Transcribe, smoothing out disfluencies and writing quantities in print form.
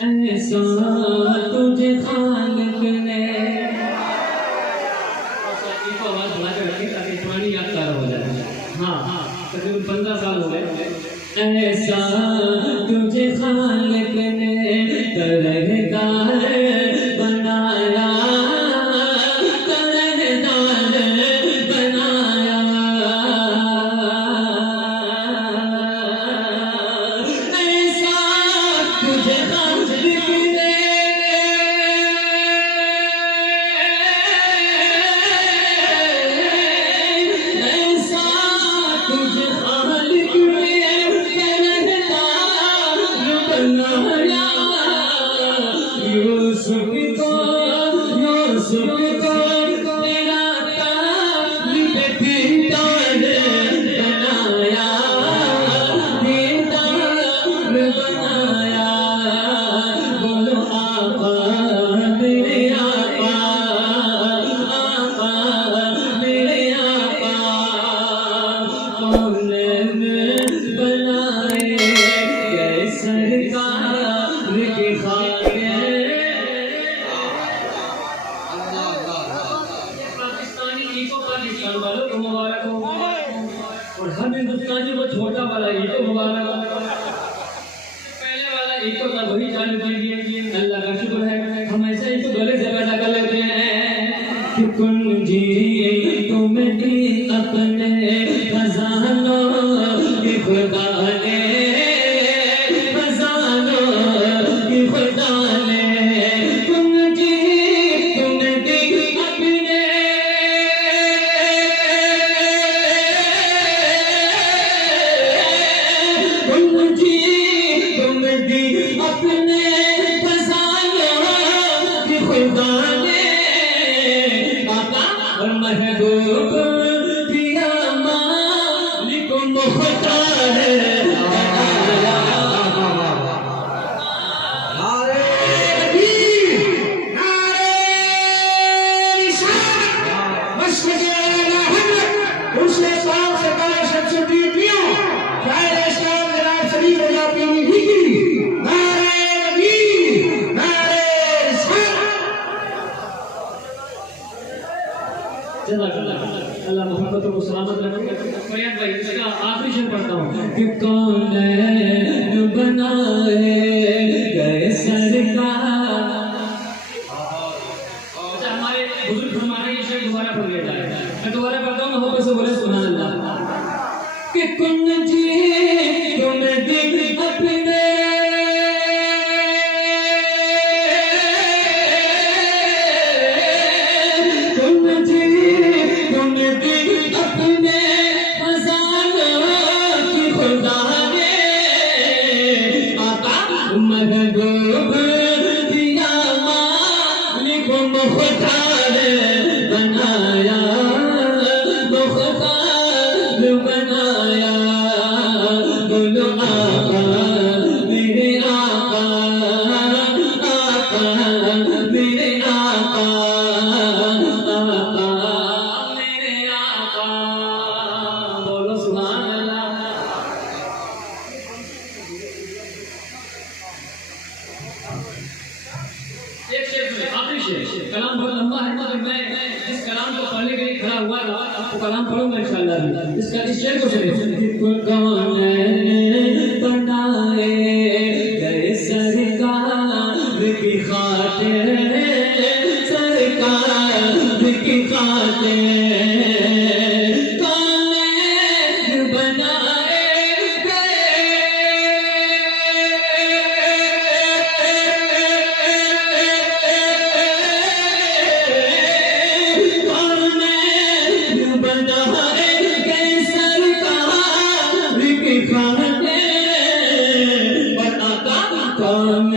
ایسا تجھے خالق نے آواز بڑھا کے رکھیں تاکہ پرانی یاد تازہ ہو جائے. ہاں تقریباً 15 سال ہو گئے. ایسا تجھے خالق نے طرحدار بنایا، طرحدار بنایا. ایسا تجھے خالق نے اور ہم ہندوستانی وہ چھوٹا والا عید مبارک پہلے والا عید کو تب وہی چالو کیجیے. اللہ کا شکر ہے ہم ایسے ہی تو گلے سے پیدا کر لیتے ہیں کہ کن جی تم بھی اپنے خزانوں کی خدا نے، خزانوں کی خدا نے. تم جی تم بھی اپنے اپنے خزانوں کی خدا نے آقا اور محبوب دیا مالک مختار ہے. اللہ محبتوں کو سلامت رکھے. فریاد بھائی اس کا آخری شعر پڑھتا ہوں کہ کون بنائے گئے سرکار. اچھا ہمارے بزرگ فرمانے یہ شعر دوبارہ پڑھ لیتا ہے. میں دوبارہ پڑھتا ہوں محبت سے بولے سبحان اللہ. کہ کن جی تم بھی اپنے محبوب دیا مالک مختار بنایا، مختار بنایا. بولو آقا میرے آقا، آقا میرے آقا، آقا میرے آقا. بولو سبحان اللہ. ایک شعر سنیں، آخری شعر. کلام بہت لمبا ہے مگر میں اس کلام کو پڑھنے کے لیے کھڑا ہوا تھا تو کلام پڑھوں گا انشاءاللہ. اس شعر کو سنیں. کون بنائے گئے سرکار کی خاطر، سرکار کی خاطر. کون